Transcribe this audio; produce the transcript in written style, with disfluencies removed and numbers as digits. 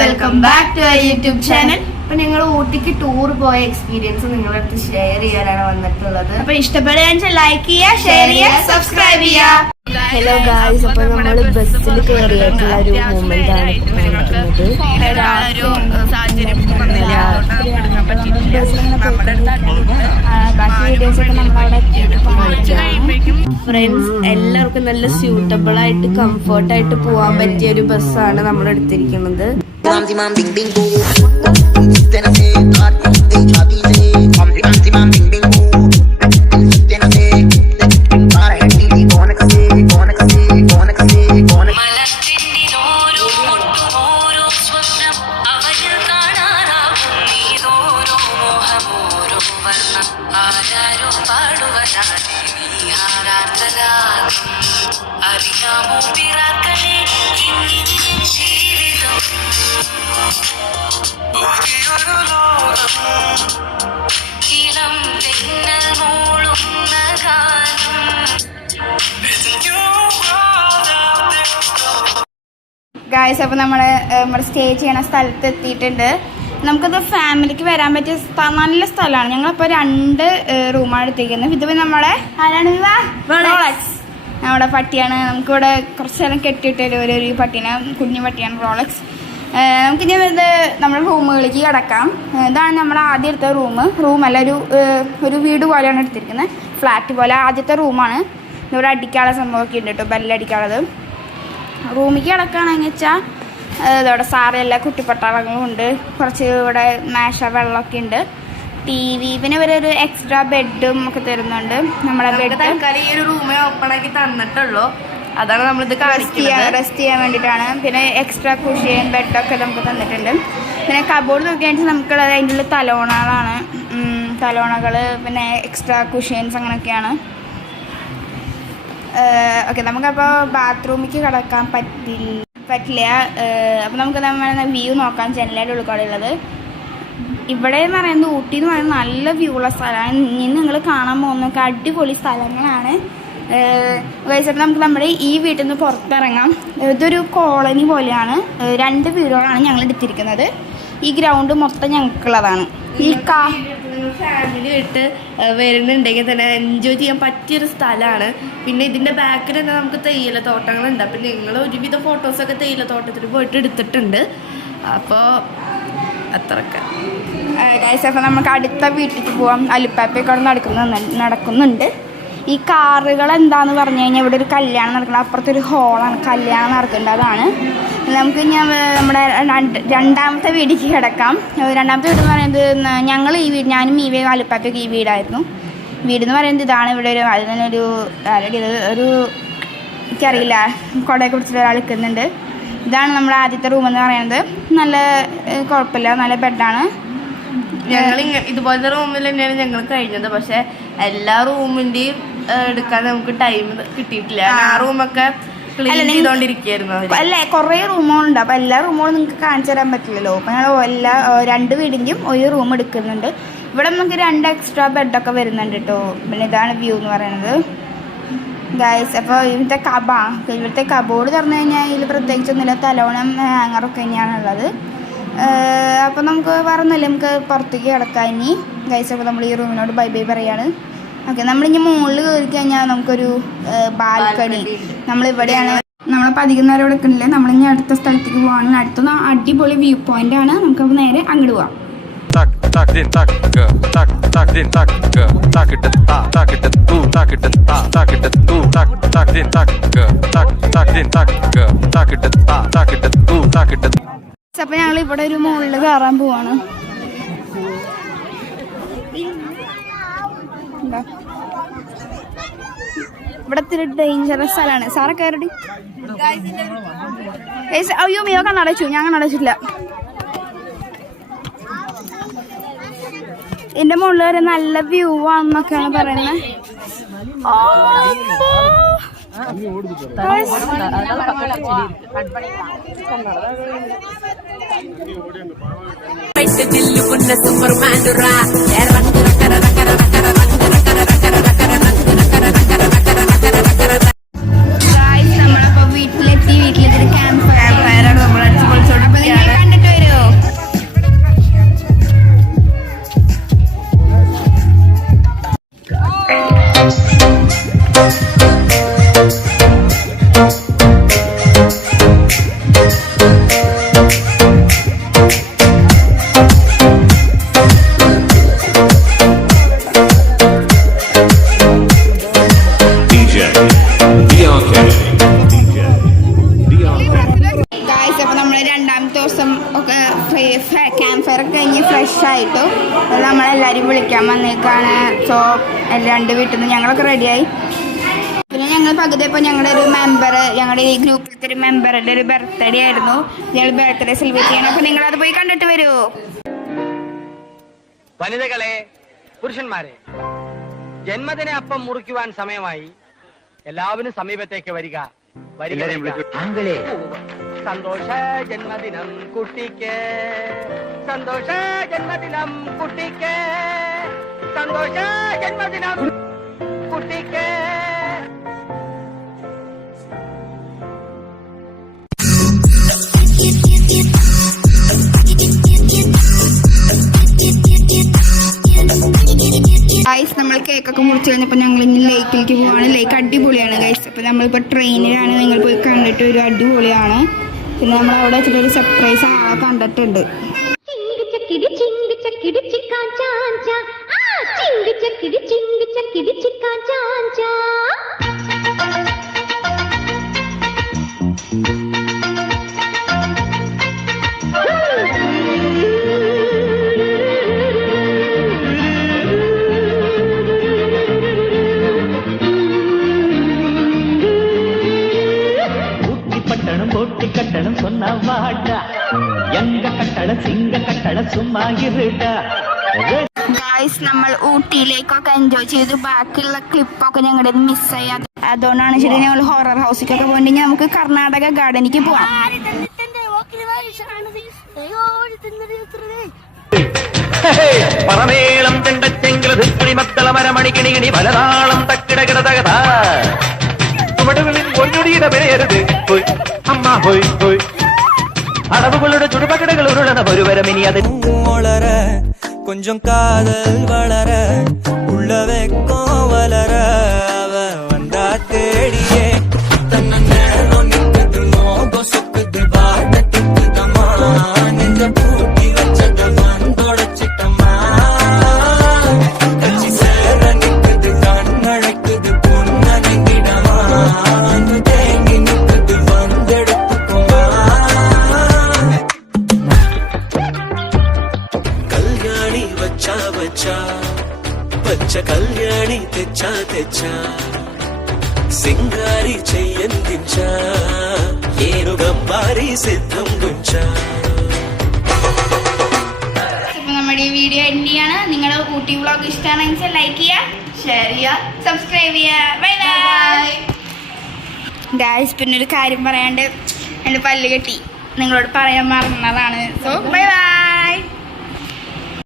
Welcome back to YouTube channel. അപ്പൊ ഞങ്ങൾ ഊട്ടിക്ക് ടൂർ പോയ എക്സ്പീരിയൻസ് നിങ്ങളുടെ അടുത്ത് ഷെയർ ചെയ്യാനാണ് വന്നിട്ടുള്ളത്. അപ്പൊ ഇഷ്ടപ്പെടുക ലൈക്ക് ചെയ്യുക, ഷെയർ ചെയ്യുക, സബ്സ്ക്രൈബ് ചെയ്യുക. ഹലോ ഗായ്സ്, അപ്പൊ നമ്മള് ബസ്സിൽ കയറിയിട്ടുള്ള ഒരു മൂമെന്റ് ആണ് ഫ്രണ്ട്സ്. എല്ലാവർക്കും നല്ല സ്യൂട്ടബിൾ ആയിട്ട് കംഫർട്ട് ആയിട്ട് പോവാൻ പറ്റിയ ഒരു ബസ്സാണ് നമ്മൾ എടുത്തിരിക്കുന്നത്. ഗായ്സ്, അപ്പോൾ നമ്മുടെ സ്റ്റേ ചെയ്യണ സ്ഥലത്ത് എത്തിയിട്ടുണ്ട്. നമുക്കത് ഫാമിലിക്ക് വരാൻ പറ്റിയ നല്ല സ്ഥലമാണ്. ഞങ്ങളിപ്പോൾ 2 റൂമാണ് എടുത്തിരിക്കുന്നത്. ഇത് നമ്മുടെ റോളക്സ്, നമ്മുടെ പട്ടിയാണ്. നമുക്കിവിടെ കുറച്ച് നേരം കെട്ടിയിട്ട് ഒരു പട്ടീനെ, കുഞ്ഞു പട്ടിയാണ് റോളക്സ്. നമുക്കിനി ഇത് നമ്മുടെ റൂമുകളിലേക്ക് കിടക്കാം. ഇതാണ് നമ്മൾ ആദ്യം എടുത്ത റൂമല്ല, ഒരു വീട് പോലെയാണ് എടുത്തിരിക്കുന്നത്. ഫ്ലാറ്റ് പോലെ ആദ്യത്തെ റൂമാണ്. ഇവിടെ അടിക്കാനുള്ള സംഭവമൊക്കെ ഉണ്ട് കേട്ടോ, ബെല്ലടിക്കാനുള്ളത്. റൂമിലേക്ക് കിടക്കുകയാണെന്ന് വെച്ചാൽ ഇതവിടെ സാറെല്ലാം കുട്ടിപ്പട്ടാളങ്ങളും ഉണ്ട്. കുറച്ച് ഇവിടെ മേശ വെള്ളമൊക്കെ ഉണ്ട്. TV, പിന്നെ ഒരു എക്സ്ട്രാ ബെഡും ഒക്കെ തരുന്നുണ്ട്. നമ്മുടെ ബെഡ് തൽക്കാലം ഈ ഒരു റൂമേ ഓപ്പൺ ആക്കി തന്നിട്ടുള്ളൂ. അതാണ് നമ്മളിത് റെസ്റ്റ് ചെയ്യാൻ വേണ്ടിയിട്ടാണ്. പിന്നെ എക്സ്ട്രാ കുഷ്യൻ ബെഡൊക്കെ നമുക്ക് തന്നിട്ടുണ്ട്. പിന്നെ കബോർഡ് നോക്കിയാൽ നമുക്കുള്ളത് അതിൻ്റെ ഉള്ളിൽ തലോണകൾ, പിന്നെ എക്സ്ട്രാ കുഷ്യൻസ് അങ്ങനെയൊക്കെയാണ്. ഓക്കെ, നമുക്കപ്പോൾ ബാത്റൂമിലേക്ക് കിടക്കാൻ പറ്റില്ല. അപ്പോൾ നമുക്ക് നമ്മുടെ വ്യൂ നോക്കാം. ജനലയുടെ ഉൾക്കാടുള്ളത് ഇവിടെ എന്ന് പറയുന്നത് ഊട്ടി എന്ന് പറയുന്നത് നല്ല വ്യൂ ഉള്ള സ്ഥലമാണ്. ഇനി നിങ്ങൾ കാണാൻ പോകുന്നൊക്കെ അടിപൊളി സ്ഥലങ്ങളാണ്. വൈകിട്ട് നമുക്ക് നമ്മുടെ ഈ വീട്ടിൽ നിന്ന് പുറത്തിറങ്ങാം. ഇതൊരു കോളനി പോലെയാണ്. 2 വീടുകളാണ് ഞങ്ങൾ എടുത്തിരിക്കുന്നത്. ഈ ഗ്രൗണ്ട് മൊത്തം ഞങ്ങൾക്കുള്ളതാണ്. ഈ ഫാമിലി ആയിട്ട് വരുന്നുണ്ടെങ്കിൽ തന്നെ എൻജോയ് ചെയ്യാൻ പറ്റിയൊരു സ്ഥലമാണ്. പിന്നെ ഇതിൻ്റെ ബാക്കിൽ തന്നെ നമുക്ക് തേയില തോട്ടങ്ങളുണ്ട്. അപ്പം ഞങ്ങൾ ഒരുവിധ ഫോട്ടോസൊക്കെ തേയില തോട്ടത്തിൽ പോയിട്ട് എടുത്തിട്ടുണ്ട്. അപ്പോൾ അത്രയൊക്കെ അപ്പോൾ നമുക്ക് അടുത്ത വീട്ടിലേക്ക് പോകാം. അലുപ്പാപ്പയൊക്കെ നടക്കുന്നുണ്ട്. ഈ കാറുകൾ എന്താന്ന് പറഞ്ഞു കഴിഞ്ഞാൽ ഇവിടെ ഒരു കല്യാണം നടക്കുന്നത്. അപ്പുറത്തൊരു ഹോളാണ്, കല്യാണം നടക്കുന്നത്. അതാണ് നമുക്ക് നമ്മുടെ രണ്ടാമത്തെ വീട്ടിലേക്ക് കിടക്കാം. രണ്ടാമത്തെ വീട് എന്ന് പറയുന്നത് ഞങ്ങൾ ഞാനും ഈ അലുപ്പാപ്പയൊക്കെ ഈ വീടായിരുന്നു. വീടെന്ന് പറയുന്നത് ഇതാണ്. ഇവിടെ ഒരു എനിക്കറിയില്ല, കുടയെ കുറിച്ചിട്ട് ഒരാൾ നിൽക്കുന്നുണ്ട്. ഇതാണ് നമ്മുടെ ആദ്യത്തെ റൂമെന്ന് പറയുന്നത്. നല്ല കുഴപ്പമില്ല, നല്ല ബെഡാണ്. ഞങ്ങൾ ഇതുപോലത്തെ റൂമിൽ തന്നെയാണ് ഞങ്ങൾ കഴിഞ്ഞത്. പക്ഷെ എല്ലാ റൂമിൻ്റെയും എടുക്കാൻ നമുക്ക് ടൈം കിട്ടിയിട്ടില്ല. ആ റൂമൊക്കെ അല്ലേ കുറേ റൂമുകളുണ്ട്. അപ്പോൾ എല്ലാ റൂമുകളും നിങ്ങൾക്ക് കാണിച്ചു തരാൻ പറ്റില്ലല്ലോ. അപ്പോൾ ഞങ്ങൾ 2 വീടിൻ്റെയും ഒരു റൂം എടുക്കുന്നുണ്ട്. ഇവിടെ നമുക്ക് 2 എക്സ്ട്രാ ബെഡൊക്കെ വരുന്നുണ്ട് കേട്ടോ. പിന്നെ ഇതാണ് വ്യൂ എന്ന് പറയുന്നത് ഗൈസ്. അപ്പോൾ ഇവിടുത്തെ കബോർഡ് തുറന്നു കഴിഞ്ഞാൽ ഇതിൽ പ്രത്യേകിച്ചൊന്നുമില്ല, തലോണം ഹാങ്ങറൊക്കെ തന്നെയാണുള്ളത്. അപ്പോൾ നമുക്ക് പറഞ്ഞില്ല, നമുക്ക് പുറത്തേക്ക് കിടക്കാം ഇനി ഗൈസ്. അപ്പോൾ നമ്മൾ ഈ റൂമിനോട് ബൈ ബൈ പറയാണ്. ഓക്കെ, നമ്മളിനി മുകളിൽ കയറി കഴിഞ്ഞാൽ നമുക്കൊരു ബാൽക്കണി. നമ്മളിവിടെയാണ്, നമ്മളിപ്പോൾ അധികം നേരം ഇവിടെ നിൽക്കണില്ല. നമ്മളിനി അടുത്ത സ്ഥലത്തേക്ക് പോകാണ്. അടുത്ത അടിപൊളി വ്യൂ പോയിന്റ് ആണ്. നമുക്കപ്പോൾ നേരെ അങ്ങോട്ട് പോവാം. അപ്പോൾ ഞങ്ങൾ ഇവിടെ ഒരു മുകളിൽ കയറാൻ പോവാണ്. ഇവിടെ ഇത്തിരി ഡേഞ്ചറസ് സ്ഥലമാണ്. സാറെ കയറടി. അയ്യോ മിയോ കണ്ണടച്ചു, ഞാൻ കണ്ണടച്ചിട്ടില്ല. എൻ്റെ മുകളിൽ വരെ നല്ല വ്യൂ ആണെന്നൊക്കെയാണ് പറയുന്നത്. നമ്മളപ്പോ വീട്ടിലെത്തി. വീട്ടിലെത്തി ക്യാമ്പ് ഫയറാണ് നമ്മൾ അടിച്ചു പൊളിച്ചോണ്ട്. അപ്പൊ നിങ്ങൾ കണ്ടിട്ട് നമ്മൾ രണ്ടാമത്തെ ദിവസം ഒക്കെ ക്യാമ്പ് ഫയർ ഒക്കെ കഴിഞ്ഞ് ഫ്രഷ് ആയിട്ടു നമ്മളെല്ലാവരും വിളിക്കാൻ വന്നേക്കാണ്. സോ രണ്ട് വീട്ടിൽ നിന്ന് ഞങ്ങളൊക്കെ റെഡിയായി. പിന്നെ ഞങ്ങൾ പകുതിയപ്പോൾ ഞങ്ങളുടെ ഒരു മെമ്പർ, ഞങ്ങളുടെ ഈ ഗ്രൂപ്പിലത്തെ ഒരു മെമ്പറുടെ ഒരു ബർത്ത്ഡേ ആയിരുന്നു. ഞങ്ങൾ ബർത്ത്ഡേ സെലിബ്രേറ്റ് ചെയ്യണം. അപ്പോൾ നിങ്ങളത് പോയി കണ്ടിട്ട് വരുമോ? വനിതകളെ, പുരുഷന്മാരെ, ജന്മദിന അപ്പം മുറിക്കുവാൻ സമയമായി. എല്ലാവരും സമീപത്തേക്ക് വരിക. സന്തോഷ ജന്മദിനം കുട്ടിക്ക്, സന്തോഷ ജന്മദിനം കുട്ടിക്ക്, സന്തോഷ ജന്മദിനം കുട്ടിക്ക്. ഗൈസ് നമ്മൾ കേക്കൊക്കെ മുറിച്ച് കഴിഞ്ഞപ്പോൾ ഞങ്ങൾ ഇനി ലേക്കിലേക്ക് പോവാണ്. ലേക്ക് അടിപൊളിയാണ് ഗൈസ്. അപ്പോൾ നമ്മളിപ്പോൾ ട്രെയിനിലാണ്. നിങ്ങൾ പോയി കണ്ടിട്ട് ഒരു അടിപൊളിയാണ്. പിന്നെ നമ്മൾ അവിടെ വെച്ചിട്ട് ഒരു സർപ്രൈസ് ആളെ കണ്ടിട്ടുണ്ട്. கட்டணம் சொன்ன வாடா எங்க கட்டளம் சிங்க கட்டளம் சும்மா இருடா. ഗൈസ് നമ്മൾ ഊട്ടിയിലേക്കൊക്കെ എൻജോയ് ചെയ്തു. ബാക്കിയുള്ള ക്ലിപ്പൊക്കെ ഞങ്ങളുടെ മിസ്സായി. അതുകൊണ്ടാണ് ശരി ഞങ്ങൾ ഹൊറർ ഹൗസിലേക്കൊക്കെ പോകണമെങ്കിൽ നമുക്ക് കർണാടക ഗാർഡനിക്ക് പോവാം. പറമേളം ചെണ്ടച്ചെങ്കിലി മക്കള മരമണിക്കിണികിണി പലതാളം തക്കിടകിടതകത ചുവടുകളിൽ ഒന്നൊടിയുടെ പെരയരുത് അമ്മ ഹോയ് ഹോയ് അളവുകളുടെ ചുടുപകടകൾ ഉരുളണ ഒരുവരം ഇനി അത് வளர கொஞ்சம் காதல் வளர உள்ள வெக்கம் வளர அவ வந்தா தேடியே தன்ன நேரம் நிற்குது நோகம் சொக்குது வாடத்துக்குதம்மா நெஞ்ச பூட்டி வச்சத வந்தொடச்சிட்டம்மா கட்சி சேர நிற்குது கண்ணழைக்குது பொன்னடைங்கிடமா அங்கு தேங்கி நிற்குது வந்தெடுத்துக்குமா. கல்யாணி வச்சா வச்சா பச்ச கல்யாணி తెచ్చా తెచ్చా సింగారి చెయ్యందించా ఏనుగా మారి సిద్ధం గుంచా. അപ്പോൾ നമ്മുടെ ഈ വീഡിയോ എൻഡ് ചെയ്യാണ്. നിങ്ങളുടെ ഊട്ടി വ്ളോഗ് ഇഷ്ടമാണെങ്കിൽ ലൈക്ക് ചെയ്യുക, ഷെയർ ചെയ്യുക, സബ്സ്ക്രൈബ് ചെയ്യുക. Bye bye guys. പിന്നെ ഒരു കാര്യം പറയാണ്ട് എൻ്റെ പല്ല് കെട്ടി നിങ്ങളോട് പറയാൻ മറന്നതാണ്. So bye bye.